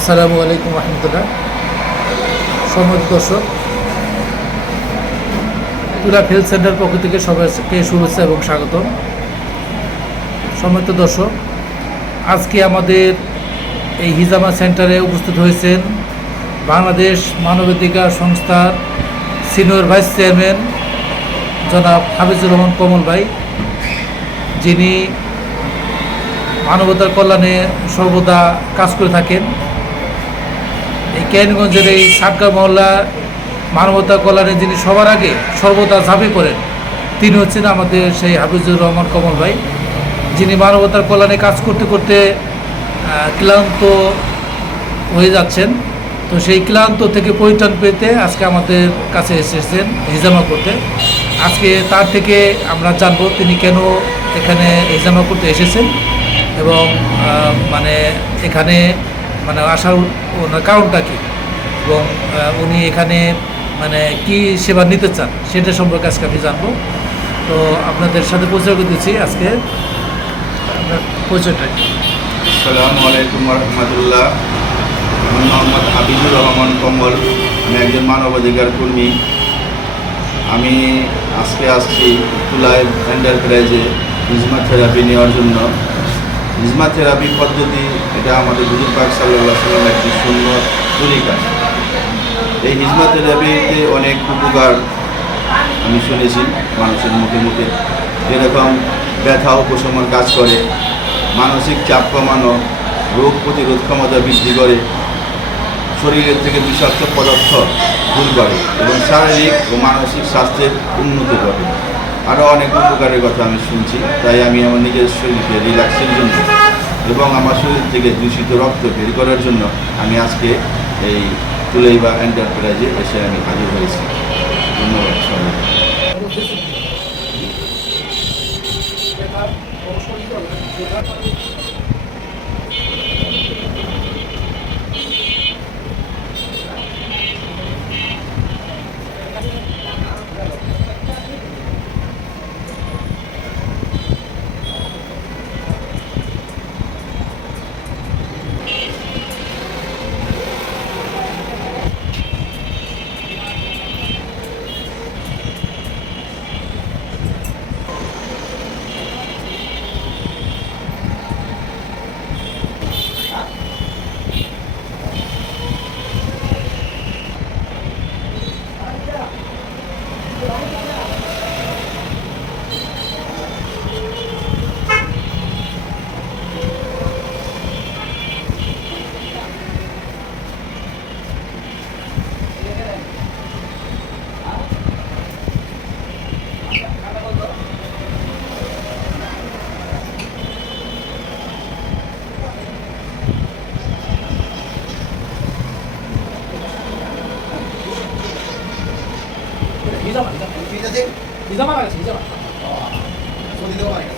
আসসালামু আলাইকুম রহমতুল্লাহ। সম্মানিত দর্শক, তুলা হেলথ সেন্টার পক্ষ থেকে সবাইকে শুভেচ্ছা এবং স্বাগতম। সম্মানিত দর্শক, আজকে আমাদের এই হিজামা সেন্টারে উপস্থিত হয়েছেন বাংলাদেশ মানবাধিকার সংস্থার সিনিয়র ভাইস চেয়ারম্যান জনাব হাফিজুর রহমান কমল ভাই, যিনি মানবতার কল্যাণে সর্বদা কাজ করে থাকেন। এই কেরানীগঞ্জের এই সাতগাঁ মহল্লা মানবতার কল্যাণে যিনি সবার আগে সর্বদা ঝাঁপিয়ে পড়েন, তিনি হচ্ছেন আমাদের সেই হাফিজুর রহমান কমল ভাই, যিনি মানবতার কল্যাণে কাজ করতে করতে ক্লান্ত হয়ে যাচ্ছেন। তো সেই ক্লান্ত থেকে পরিত্রাণ পেতে আজকে আমাদের কাছে এসেছেন হিজামা করতে। আজকে তার থেকে আমরা জানবো তিনি কেন এখানে হিজামা করতে এসেছেন এবং এখানে আসার ওনার কারণটা কী, এবং উনি এখানে কি সেবা নিতে চান সেটা সম্পর্কে আজকে আমি জানবো। তো আপনাদের সাথে পরিচয় করে দিচ্ছি। আজকে আপনার পরিচয়টা কি? আসসালামু আলাইকুম রহমতুল্লাহ। আমি মোহাম্মদ হাফিজুর রহমান কমল, আমি একজন মানবাধিকার কর্মী। আমি আজকে আসছি তুলায় এন্টারপ্রাইজে হিজমা থেরাপি নেওয়ার জন্য। হিজমা থেরাপি পদ্ধতি এটা আমাদের হুজুর পাক সাল্লাল্লাহু আলাইহি ওয়াসাল্লামের একটি সুন্নত তরিকা। এই হিজমা থেরাপিতে অনেক উপকার আমি শুনেছি মানুষের মুখে মুখে, যেরকম ব্যথা উপশমন কাজ করে, মানসিক চাপ কমানো, রোগ প্রতিরোধ ক্ষমতা বৃদ্ধি করে, শরীরের থেকে বিষাক্ত পদার্থ দূর করে এবং শারীরিক ও মানসিক স্বাস্থ্যের উন্নতি করে। আরও অনেক উপকারের কথা আমি শুনছি। তাই আমি আমার নিজের শরীরকে রিল্যাক্সের জন্য এবং আমার শরীর থেকে দূষিত রক্ত বের করার জন্য আমি আজকে এই তুলাইবা এন্টারপ্রাইজে এসে আমি হাজির হয়েছি। ধন্যবাদ সবাইকে। হিজামা লাগাচ্ছে, হিজামা সৌদি দেওয়া লাগে।